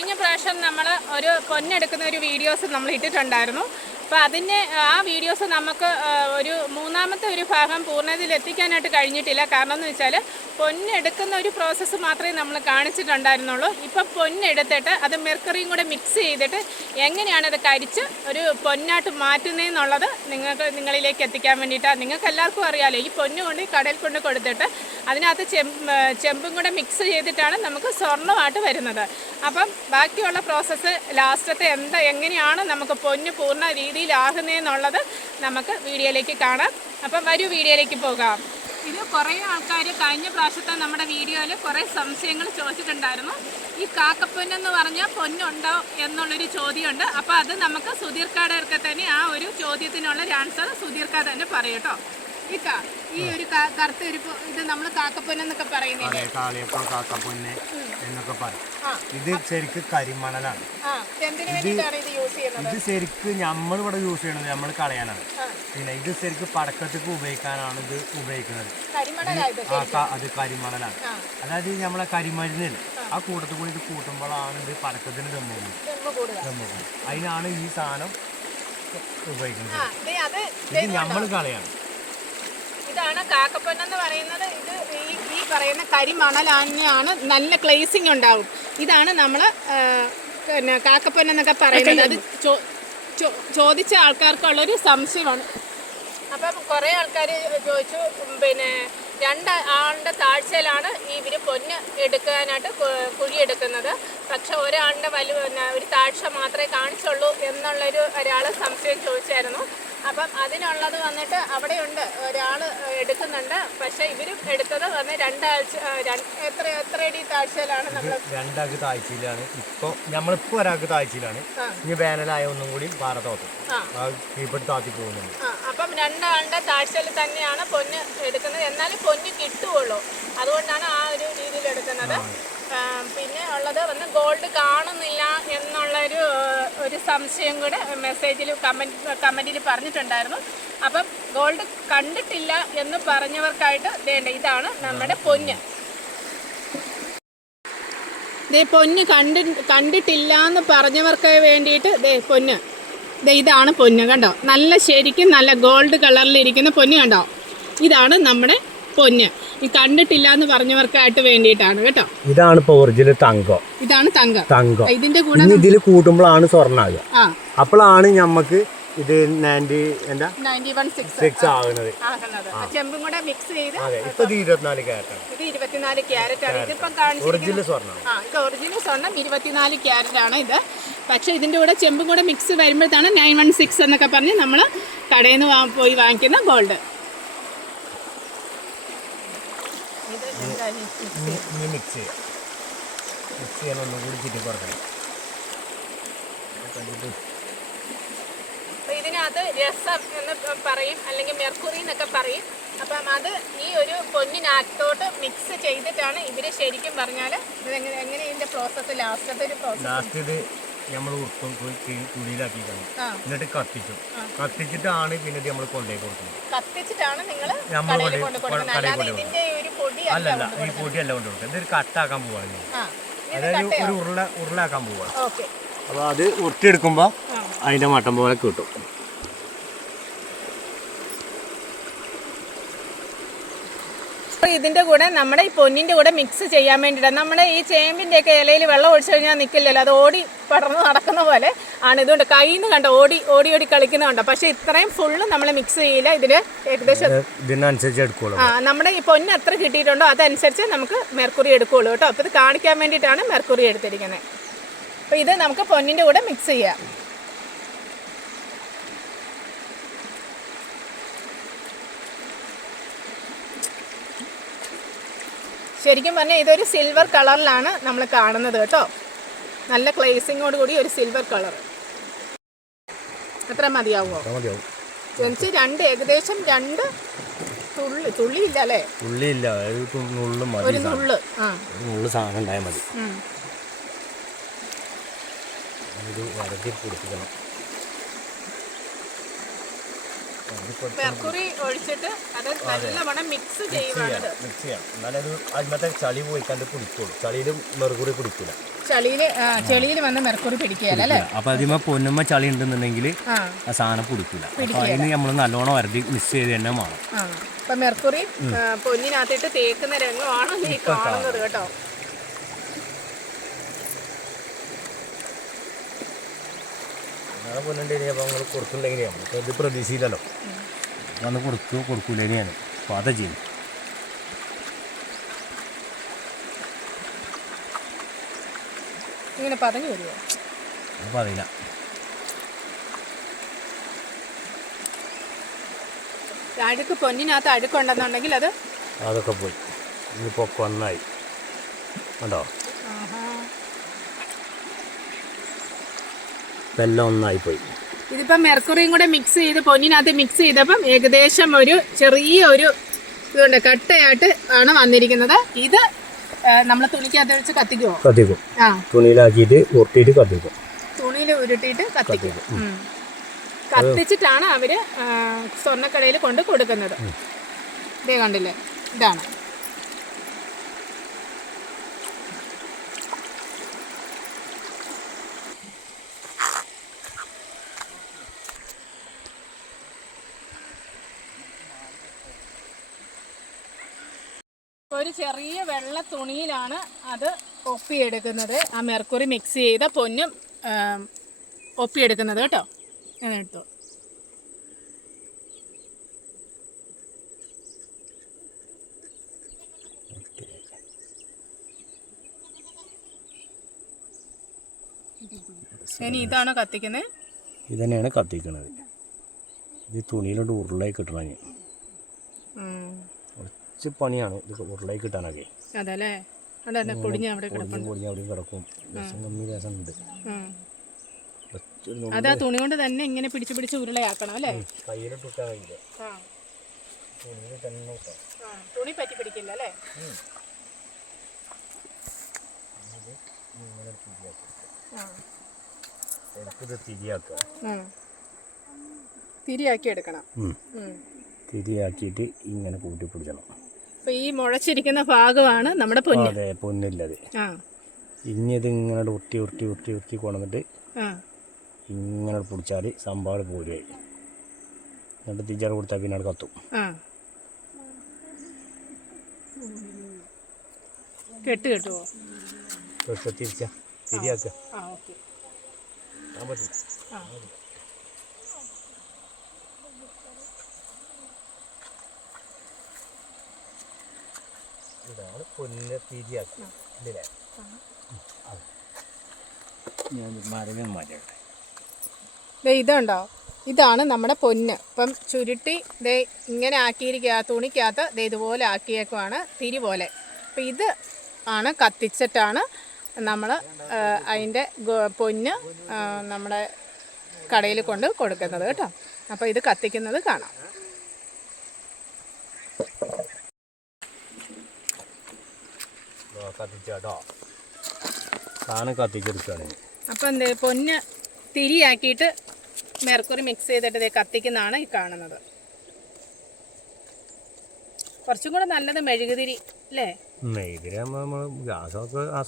കഴിഞ്ഞ പ്രാവശ്യം നമ്മൾ ഒരു പൊന്നെടുക്കുന്ന ഒരു വീഡിയോസ് നമ്മൾ ഇട്ടിട്ടുണ്ടായിരുന്നു. അപ്പോൾ അതിന്റെ ആ വീഡിയോസ് നമുക്ക് ഒരു മൂന്നാമത്തെ ഒരു ഭാഗം പൂർണതയിൽ എത്തിക്കാനായിട്ട് കഴിഞ്ഞിട്ടില്ല. കാരണം എന്ന് വെച്ചാൽ പൊന്നെടുക്കുന്ന ഒരു പ്രോസസ്സ് മാത്രമേ നമ്മൾ കാണിച്ചിട്ടുണ്ടായിരുന്നുള്ളൂ. ഇപ്പം പൊന്നെടുത്തിട്ട് അത് മെർക്കറിയും കൂടെ മിക്സ് ചെയ്തിട്ട് എങ്ങനെയാണ് അത് കരിച്ച് ഒരു പൊന്നായിട്ട് മാറ്റുന്നതെന്നുള്ളത് നിങ്ങൾക്ക് നിങ്ങളിലേക്ക് എത്തിക്കാൻ വേണ്ടിയിട്ടാണ് നിങ്ങൾക്ക് എല്ലാവർക്കും അറിയാമല്ലോ ഈ പൊന്ന് കൊണ്ട് കടയിൽ കൊണ്ട് കൊടുത്തിട്ട് അതിനകത്ത് ചെമ്പ് കൂടെ മിക്സ് ചെയ്തിട്ടാണ് നമുക്ക് സ്വർണമായിട്ട് വരുന്നത്. അപ്പം ബാക്കിയുള്ള പ്രോസസ്സ് ലാസ്റ്റത്തെ എന്താ എങ്ങനെയാണ് നമുക്ക് പൊന്ന് പൂർണ രീതിയിലാകുന്നതെന്നുള്ളത് നമുക്ക് വീഡിയോയിലേക്ക് കാണാം. അപ്പം വരൂ വീഡിയോയിലേക്ക് പോകാം. ഇത് കുറേ ആൾക്കാർ കഴിഞ്ഞ പ്രാവശ്യത്തെ നമ്മുടെ വീഡിയോയിൽ കുറേ സംശയങ്ങൾ ചോദിച്ചിട്ടുണ്ടായിരുന്നു. ഈ കാക്കപ്പൊന്നെന്ന് പറഞ്ഞാൽ പൊന്നുണ്ടോ എന്നുള്ളൊരു ചോദ്യമുണ്ട്. അപ്പോൾ അത് നമുക്ക് സുധീർക്കാടൊക്കെ തന്നെ ആ ഒരു ചോദ്യത്തിനുള്ള ഒരു ആൻസർ സുധീർക്ക തന്നെ പറയും കേട്ടോ. ഈ കാ ഈ ഒരു കറുത്ത ഒരു ഇത് നമ്മൾ കാക്കപ്പൊന്നെന്നൊക്കെ പറയുന്നില്ലേ അതെ കാളിയപ്പം കാക്കപ്പൊന്ന് എന്നൊക്കെ പറയും. ഇത് ശരിക്ക് കരിമണലാണ്. ഇത് ഇത് ശരിക്ക് നമ്മൾ ഇവിടെ യൂസ് ചെയ്യണത് നമ്മൾ കളയാനാണ്. പിന്നെ ഇത് ശരിക്ക് പടക്കത്തേക്ക് ഉപയോഗിക്കാനാണ് ഇത് ഉപയോഗിക്കുന്നത്. അത് കരിമണലാണ്. അതായത് നമ്മളെ കരിമരുന്നില്ല ആ. കൂട്ടത്തിൽ കൂടി ഇത് കൂട്ടുമ്പോഴാണ് ഇത് പടക്കത്തിന് ദമ്മ ദമ്മ അതിനാണ് ഈ സാധനം ഉപയോഗിക്കുന്നത്. ഇത് നമ്മൾ കളയാണ്. ഇതാണ് കാക്കപ്പൊന്നെന്ന് പറയുന്നത്. ഇത് ഈ ഈ പറയുന്ന കരിമണലാണ് നല്ല ക്ലേസിങ് ഉണ്ടാവും. ഇതാണ് നമ്മൾ പിന്നെ കാക്കപ്പൊന്നെന്നൊക്കെ പറയുന്നത്. അത് ചോദിച്ച ആൾക്കാർക്കുള്ളൊരു സംശയമാണ്. അപ്പം കുറേ ആൾക്കാർ ചോദിച്ചു പിന്നെ രണ്ട് ആളുടെ താഴ്ചയിലാണ് ഇവർ പൊന്ന് എടുക്കാനായിട്ട് കുഴിയെടുക്കുന്നത് പക്ഷെ ഒരാളുടെ വലു ഒരു താഴ്ച മാത്രമേ കാണിച്ചുള്ളൂ എന്നുള്ളൊരു ഒരാൾ സംശയം ചോദിച്ചായിരുന്നു. അപ്പം അതിനുള്ളത് വന്നിട്ട് അവിടെ ഉണ്ട് ഒരാൾ എടുക്കുന്നുണ്ട്. പക്ഷെ ഇവരും എടുത്തത് വന്ന് രണ്ടാഴ്ച എത്ര എത്ര അടി താഴ്ചയിലാണ് നമ്മൾ രണ്ടാൾക്ക് താഴ്ചയിലാണ്. ഇപ്പോൾ നമ്മളിപ്പോൾ ഒരാൾക്ക് താഴ്ചയിലാണ്. ഇനി വേനലായ ഒന്നും കൂടി പാറ തോത്തും പോകുന്നുണ്ട്. അപ്പം രണ്ടാളുടെ താഴ്ചയിൽ തന്നെയാണ് പൊന്ന് എടുക്കുന്നത്. എന്നാലും പൊന്ന് കിട്ടുകയുള്ളൂ അതുകൊണ്ടാണ് ആ ഒരു രീതിയിൽ എടുക്കുന്നത്. പിന്നെ ഉള്ളത് വന്ന് ഗോൾഡ് കാണുന്നില്ല എന്നുള്ളൊരു ഒരു സംശയം കൂടെ മെസ്സേജിൽ കമന്റ് കമന്റിൽ പറഞ്ഞിട്ടുണ്ടായിരുന്നു. അപ്പം ഗോൾഡ് കണ്ടിട്ടില്ല എന്ന് പറഞ്ഞവർക്കായിട്ട് വേണ്ട ഇതാണ് നമ്മുടെ പൊന്ന്. ദേ പൊന്ന് കണ്ടി കണ്ടിട്ടില്ല എന്ന് പറഞ്ഞവർക്ക് വേണ്ടിയിട്ട് ദേ പൊന്ന്. ദേ ഇതാണ് പൊന്ന് കണ്ടോ? നല്ല ശരിക്കും നല്ല ഗോൾഡ് കളറിലിരിക്കുന്ന പൊന്ന് കണ്ടോ? ഇതാണ് നമ്മുടെ പൊന്ന്. ഈ കണ്ടിട്ടില്ല എന്ന് പറഞ്ഞവർക്കായിട്ട് വേണ്ടിയിട്ടാണ് കേട്ടോ. ഇതാണ് ഇപ്പൊ ഒറിജിനൽ തങ്കം. ഇതാണ് തങ്കം. തങ്കം. ഇതിന്റെ കൂടെ ഇനി ഇതിൽ കൂട്ടുമ്പോഴാണ് സ്വർണാകുക ആ. അപ്പോഴാണ് ഞമ്മക്ക് ഇത് നയന്റി എന്താ? നയന്റി വൺ സിക്സ് ആകുന്നത് ചെമ്പും കൂടെ മിക്സ് ചെയ്ത് അതെ ഇപ്പൊ ഇത് ഇരുപത്തിനാല് ക്യാരറ്റാണ് ഇത് ഇരുപത്തിനാല് ക്യാരറ്റ് ആണ്. ഇതിപ്പോ കാണിച്ചിരിക്കുന്നത് ഒറിജിനൽ സ്വർണം. ആ ഇത് ഒറിജിനൽ സ്വർണം ഇരുപത്തിനാല് ക്യാരറ്റ് ആണ് ഇത്. പക്ഷേ ഇതിന്റെ കൂടെ ചെമ്പും കൂടെ മിക്സ് വരുമ്പോഴത്താണ് നയൻ വൺ സിക്സ് എന്നൊക്കെ പറഞ്ഞ് നമ്മൾ കടയിൽ നിന്ന് പോയി വാങ്ങിക്കുന്ന ഗോൾഡ് ഇനി മിക്സ്. ചെയ്യാം മിക്സ്. ചെയ്യാൻ ഒന്നും കൂടി ചുറ്റി ഇതിനകത്ത് രസം എന്ന് പറയും അല്ലെങ്കിൽ മെർക്കുറി എന്നൊക്കെ പറയും. അപ്പം അത് ഈ ഒരു പൊന്നിനകത്തോട്ട് മിക്സ് ചെയ്തിട്ടാണ് ഇവർ ശരിക്കും പറഞ്ഞാൽ ഇത് എങ്ങനെ ഇതിന്റെ പ്രോസസ്സ് ലാസ്റ്റത്തെ ഒരു പ്രോസസ്സ് ലാസ്റ്റ് ഇത് നമ്മൾ ഉപ്പും തുണിയിലാക്കി കാണും ആ. എന്നിട്ട് കത്തിച്ചു. കത്തിച്ചിട്ടാണ് പിന്നെ ഇത് നമ്മൾ കൊണ്ടുപോയി കൊടുക്കുന്നത്. കത്തിച്ചിട്ടാണ് നിങ്ങൾ നമ്മൾ കടയിൽ കൊണ്ട് കൊടുക്കുന്നത്. അല്ലാതെ ഇതിന്റെ അല്ല അല്ലല്ല ഈ പൊടിയല്ല കൊണ്ട് കൊടുക്കുക ഇതൊരു കട്ടാക്കാൻ പോവാണ് അതായത് ഒരു ഉരുള ഉരുളാക്കാൻ പോവാണ് ഓക്കെ. അപ്പോൾ അത് ഉരുട്ടിയെടുക്കുമ്പോൾ അതിന്റെ മട്ടം പോലെ കിട്ടും. ഇതിന്റെ ഇതിന്റെ കൂടെ നമ്മുടെ ഈ പൊന്നിന്റെ കൂടെ മിക്സ് ചെയ്യാൻ വേണ്ടിയിട്ടാണ്. നമ്മുടെ ഈ ചേമ്പിന്റെ ഒക്കെ ഇലയിൽ വെള്ളം ഒഴിച്ചു കഴിഞ്ഞാൽ നിൽക്കില്ലല്ലോ അത് ഓടി പടർന്ന് നടക്കുന്ന പോലെ ആണ്. ഇതുകൊണ്ട് കയ്യിൽ നിന്ന് കണ്ടോ ഓടി ഓടി ഓടി കളിക്കുന്നുണ്ട് പക്ഷെ ഇത്രയും ഫുള്ള് നമ്മൾ മിക്സ് ചെയ്യില്ല. ഇതിൽ ഏകദേശം ഇതിനനുസരിച്ച് എടുക്കുള്ളൂ. ആ നമ്മുടെ ഈ പൊന്ന് എത്ര കിട്ടിയിട്ടുണ്ടോ അതനുസരിച്ച് നമുക്ക് മെർക്കുറി എടുക്കുകയുള്ളൂ കേട്ടോ. അപ്പോൾ ഇത് കാണിക്കാൻ വേണ്ടിയിട്ടാണ് മെർക്കുറി എടുത്തിരിക്കുന്നത്. അപ്പോൾ ഇത് നമുക്ക് പൊന്നിന്റെ കൂടെ മിക്സ് ചെയ്യാം. ശരിക്കും പറഞ്ഞാൽ ഇതൊരു സിൽവർ കളറിലാണ് നമ്മൾ കാണുന്നത് കേട്ടോ. നല്ല ക്ലേസിങ്ങോട് കൂടി ഒരു സിൽവർ കളർ എത്ര മതിയാവുമോ മതിയാവും? രണ്ട് ഏകദേശം രണ്ട് തുള്ളി തുള്ളി ഇല്ല അല്ലേ ഒരു നുള്ളും മതി ഒരു നുള്ള് ആ. ഒരു നുള്ളു സാധനം ഉണ്ടായാൽ മതി. ഉം. ഇത് വരതി പിടിപ്പിക്കണം. മെർക്കുറി ഒഴിച്ചിട്ട് അത് നല്ലവണ്ണം മിക്സ് ചെയ്യുവാണത് മിക്സ് ചെയ്യാം എന്നാലത് അതിമത്തെ ചളി പോയിക്കാണ്ട് പിടിക്കുള്ളൂ ചളിയിലും മെറുകുറി പിടിക്കില്ല ചളിയിൽ ചെളിയിൽ വന്ന് മെർക്കുറി പിടിക്കുകയല്ല? അല്ലേ? അപ്പൊ അതിമ പൊന്നുമ്മ ചളി ഉണ്ടെന്നുണ്ടെങ്കിൽ ആ. സാധനം പിടിക്കില്ല അപ്പൊ അതിന് നമ്മൾ നല്ലോണം വരതി മിക്സ് ചെയ്ത് തന്നെ വേണം. അപ്പൊ മെർക്കുറി പൊന്നിനകത്തിട്ട് തേക്കുന്ന രംഗമാണ് നീ കാണുന്നത് കേട്ടോ? പൊന്നുണ്ടെങ്കിൽ നമ്മൾ കൊടുക്കുന്നുണ്ടെങ്കിൽ ഇത് പ്രതീക്ഷയില്ലല്ലോ അന്ന് കൊടുക്കൂ കൊടുക്കൂലേനെയാണ്. അപ്പോൾ അതാ ചെയ്യും ഇങ്ങനെ പറഞ്ഞു വരുമോ അപ്പോൾ അറിയില്ല. അഴുക്ക് പൊന്നിനകത്ത് അഴുക്കുണ്ടെന്നുണ്ടെങ്കിൽ അത് അതൊക്കെ പോയി. ഇനിയിപ്പോൾ കൊന്നായി. ഉണ്ടോ എല്ലാം ഒന്നായി പോയി ഇതിപ്പം മെർക്കുറിയും കൂടെ മിക്സ് ചെയ്ത് പൊന്നിനകത്ത് മിക്സ് ചെയ്തപ്പം ഏകദേശം ഒരു ചെറിയ ഒരു ഇതുണ്ട് കട്ടയായിട്ട് ആണ് വന്നിരിക്കുന്നത്. ഇത് നമ്മൾ തുണിക്കകത്ത് വെച്ച് കത്തിക്കുമോ കത്തിക്കും. തുണിയിലാക്കിയിട്ട് ഉരുട്ടിയിട്ട് കത്തിക്കും. തുണിയിൽ ഉരുട്ടിയിട്ട് കത്തിക്കും. കത്തിച്ചിട്ടാണ് അവർ സ്വർണക്കടയിൽ കൊണ്ട് കൊടുക്കുന്നത്. ഇതേ കണ്ടില്ലേ? ഇതാണ്. ഒരു ചെറിയ വെള്ള തുണിയിലാണ് അത് ഒപ്പിയെടുക്കുന്നത്. ആ മെർക്കുറി മിക്സ് ചെയ്ത പൊന്നും ഒപ്പിയെടുക്കുന്നത് കേട്ടോ. ഞാൻ എടുത്തു. ഇനി ഇതാണോ കത്തിക്കുന്നത് ഇത് തന്നെയാണ് കത്തിക്കുന്നത് ഇത് തുണിയിലോട്ട് ഉരുളായി കിട്ടണമെങ്കിൽ കുറച്ച് പണിയാണ് ഇത് ഉരുളായി കിട്ടാനൊക്കെ. അതല്ലേ? പൊടിഞ്ഞ അവിടെ കിടക്കും. രസം കമ്മി രസം ഉണ്ട്. അത് ആ തുണി കൊണ്ട് തന്നെ ഇങ്ങനെ പിടിച്ച് പിടിച്ച് ഉരുളയാക്കണം അല്ലേ? കയ്യിലിട്ട് ഇട്ടാൽ കഴിയില്ല. തുണി പറ്റി പിടിക്കില്ല അല്ലേ. തിരിയാക്കി എടുക്കണം. തിരിയാക്കിയിട്ട് ഇങ്ങനെ കൂട്ടി പിടിച്ചണം അപ്പൊ ഈ മുളച്ചിരിക്കുന്ന ഭാഗമാണ് നമ്മുടെ പൊന്ന്. അതെ പൊന്നില്ലത് ആ. ഇനി ഇത് ഇങ്ങനെ ഉരുട്ടി ഉരുട്ടി ഉരുട്ടി ഉരുട്ടി കൊണ്ടുവന്നിട്ട് ആ. ഇങ്ങനെ പിടിച്ചാൽ സംഭാവന പോരുമായി എന്നിട്ട് തിരിച്ചാൽ കൊടുത്താൽ പിന്നെ അവിടെ കത്തും. ആ. കെട്ട് ഒറ്റ തിരിച്ച തിരിയാക്കുക ആ ഓക്കെ. ഞാൻ പറ്റില്ല ആ നമ്മൾ പൊന്ന് തിരിയാക്കുക ഇല്ലേ ഞാൻ മരവിൽ മാറ്റട്ടെ. ദേ ഇതുണ്ടോ? ഇതാണ് നമ്മുടെ പൊന്ന്. ഇപ്പം ചുരുട്ടി ദേ ഇങ്ങനെ ആക്കിയിരിക്കുക തുണിക്കകത്ത് ദേ ഇതുപോലെ ആക്കിയേക്കുവാണ് തിരി പോലെ. അപ്പം ഇത് ആണ് കത്തിച്ചിട്ടാണ് നമ്മൾ അതിന്റെ പൊന്ന് നമ്മുടെ കടയിൽ കൊണ്ട് കൊടുക്കുന്നത് കേട്ടോ. അപ്പോൾ ഇത് കത്തിക്കുന്നത് കാണാം. കത്തിച്ചാട്ടോ. സാധനം കത്തിച്ചെടുക്കുകയാണ്. അപ്പം എന്ത് പൊന്ന് തിരിയാക്കിയിട്ട് മെർക്കുറി മിക്സ് ചെയ്തിട്ട് ഇത് കത്തിക്കുന്നതാണ് ഈ കാണുന്നത്. കുറച്ചും കൂടെ നല്ലത് മെഴുകുതിരി അല്ലേ? മെഴുകുതിരി ആകുമ്പോൾ നമ്മൾ ഗ്യാസൊക്കെ ആ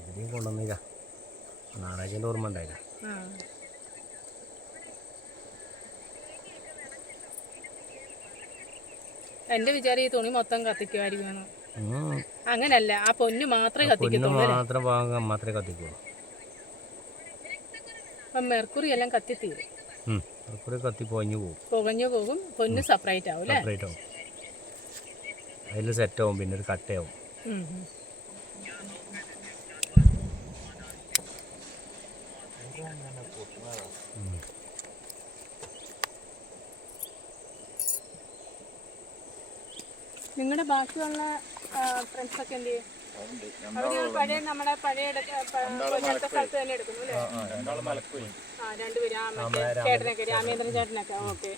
ഇതിലും കൊണ്ടുവന്നില്ല ഞായറാഴ്ചന്റെ ഓർമ്മ ഉണ്ടായില്ല. എന്റെ വിചാരം ഈ തുണി മൊത്തം കത്തിക്കുമായിരിക്കുമെന്ന്. അങ്ങനല്ല ആ പൊന്നു മാത്രമേ കത്തിക്കുന്നു കത്തിക്കത്തുള്ളൂ മാത്രം ഭാഗം മാത്രമേ കത്തിക്കുള്ളൂ. അപ്പം മെർക്കുറി എല്ലാം കത്തിത്തീരും. കത്തി പോകും. പുകഞ്ഞു പോകും പൊന്ന് സെപ്പറേറ്റ് ആവും അല്ലേ? സെപ്പറേറ്റ് ആവും. അതിൽ സെറ്റാവും പിന്നെ ഒരു കട്ടയാവും ഉം, ഉം. നിങ്ങളുടെ ബാക്കിയുള്ള ഫ്രണ്ട്സൊക്കെ എന്ത് ചെയ്യും? അവർ പഴയ നമ്മുടെ പഴയ സ്ഥലത്ത് തന്നെ എടുക്കുന്നു അല്ലേ? ആ രണ്ടുപേരും ആ മറ്റേ ചേട്ടനൊക്കെ രാമേന്ദ്രൻ ചേട്ടനൊക്കെ. ഓക്കെ.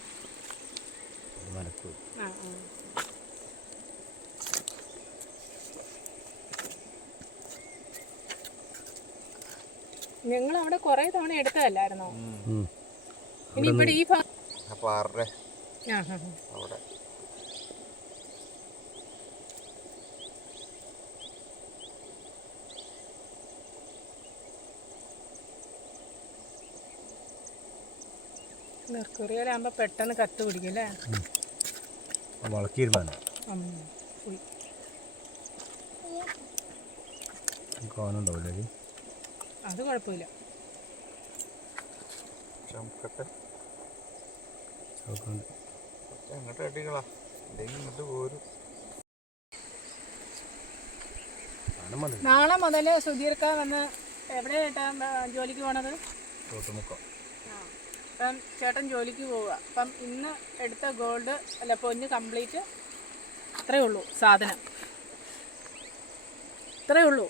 മലക്കൂർ ആ ആ. ഞങ്ങൾ അവിടെ കുറേ തവണ എടുത്തതല്ലായിരുന്നോ? ഇനി ഇവിടെ ഈ ഭാഗം. അവിടെ. മെർക്കുറിയിലാകുമ്പോൾ പെട്ടെന്ന് കത്ത് പിടിക്കും അല്ലേ. കാണുന്നുണ്ടാവില്ലേ അത് കുഴപ്പമില്ല. അങ്ങോട്ട് അടികളാ. ഇങ്ങോട്ട് പോരും. നാളെ മുതൽ സുധീർക്ക വന്ന് എവിടെയായിട്ടാ ജോലിക്ക് പോണത്? തോട്ടുമുക്കം. അപ്പം ചേട്ടൻ ജോലിക്ക് പോവുക. അപ്പം ഇന്ന് എടുത്ത ഗോൾഡ് അല്ല പൊന്ന് കംപ്ലീറ്റ് അത്രേ ഉള്ളൂ സാധനം. ഇത്രയേ ഉള്ളൂ.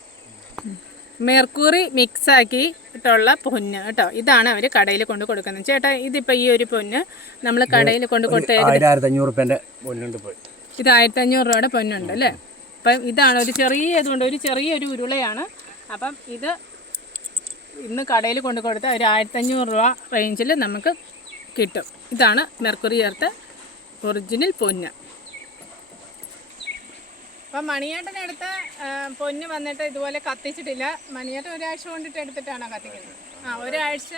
മെർക്കുറി മിക്സാക്കി ഇട്ടുള്ള പൊന്ന് കേട്ടോ. ഇതാണ് അവർ കടയിൽ കൊണ്ട് കൊടുക്കുന്നത്. ചേട്ടാ ഇതിപ്പോൾ ഈ ഒരു പൊന്ന് നമ്മൾ കടയിൽ കൊണ്ട് കൊടുത്ത ഇത് ആയിരത്തി അഞ്ഞൂറ് രൂപയുടെ പൊന്നുണ്ട് അല്ലേ? അപ്പം ഇതാണ് ഒരു ചെറിയ ഇതുകൊണ്ട് ഒരു ചെറിയൊരു ഉരുളയാണ്. അപ്പം ഇത് ഇന്ന് കടയിൽ കൊണ്ട് കൊടുത്ത ഒരു ആയിരത്തഞ്ഞൂറ് രൂപ റേഞ്ചിൽ നമുക്ക് കിട്ടും. ഇതാണ് മെർക്കുറി ചേർത്ത് ഒറിജിനൽ പൊന്ന്. അപ്പം മണിയേട്ടനെടുത്ത പൊന്ന് വന്നിട്ട് ഇതുപോലെ കത്തിച്ചിട്ടില്ല. മണിയേട്ടൻ ഒരാഴ്ച കൊണ്ടിട്ട് എടുത്തിട്ടാണോ കത്തിക്കുന്നത്? ആ ഒരാഴ്ച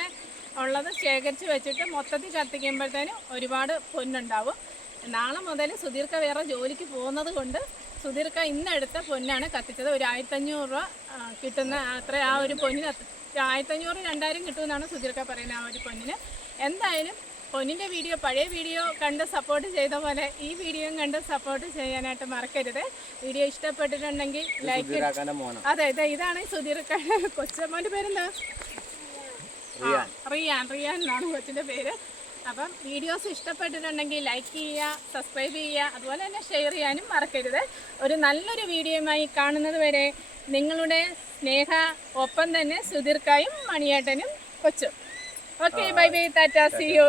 ഉള്ളത് ശേഖരിച്ച് വെച്ചിട്ട് മൊത്തത്തിൽ കത്തിക്കുമ്പോഴത്തേനും ഒരുപാട് പൊന്നുണ്ടാവും. നാളെ മുതൽ സുധീർക്ക വേറെ ജോലിക്ക് പോകുന്നത് കൊണ്ട് സുധീർക്ക ഇന്നെടുത്ത പൊന്നാണ് കത്തിച്ചത്. ഒരു ആയിരത്തഞ്ഞൂറ് രൂപ കിട്ടുന്ന അത്ര ആ ഒരു പൊന്നിന് ഒരു ആയിരത്തഞ്ഞൂറ് രണ്ടായിരം കിട്ടുമെന്നാണ് സുധീർക്ക പറയുന്നത് ആ ഒരു പൊന്നിന്. എന്തായാലും പൊന്നിന്റെ വീഡിയോ പഴയ വീഡിയോ കണ്ട് സപ്പോർട്ട് ചെയ്ത പോലെ ഈ വീഡിയോയും കണ്ട് സപ്പോർട്ട് ചെയ്യാനായിട്ട് മറക്കരുത്. വീഡിയോ ഇഷ്ടപ്പെട്ടിട്ടുണ്ടെങ്കിൽ ലൈക്ക് അതെ അതെ ഇതെ ഇതാണ് സുധീർ കൊച്ചമ്മോന്റെ പേരെന്താ? റിയാൻ. റിയാൻ എന്നാണ് കൊച്ചിന്റെ പേര്. അപ്പം വീഡിയോസ് ഇഷ്ടപ്പെട്ടിട്ടുണ്ടെങ്കിൽ ലൈക്ക് ചെയ്യുക സബ്സ്ക്രൈബ് ചെയ്യുക അതുപോലെ തന്നെ ഷെയർ ചെയ്യാനും മറക്കരുത്. ഒരു നല്ലൊരു വീഡിയോയുമായി കാണുന്നത് വരെ നിങ്ങളുടെ സ്നേഹ ഒപ്പം തന്നെ സുധീർക്കായും മണിയേട്ടനും കൊച്ചും. Okay bye bye tata see you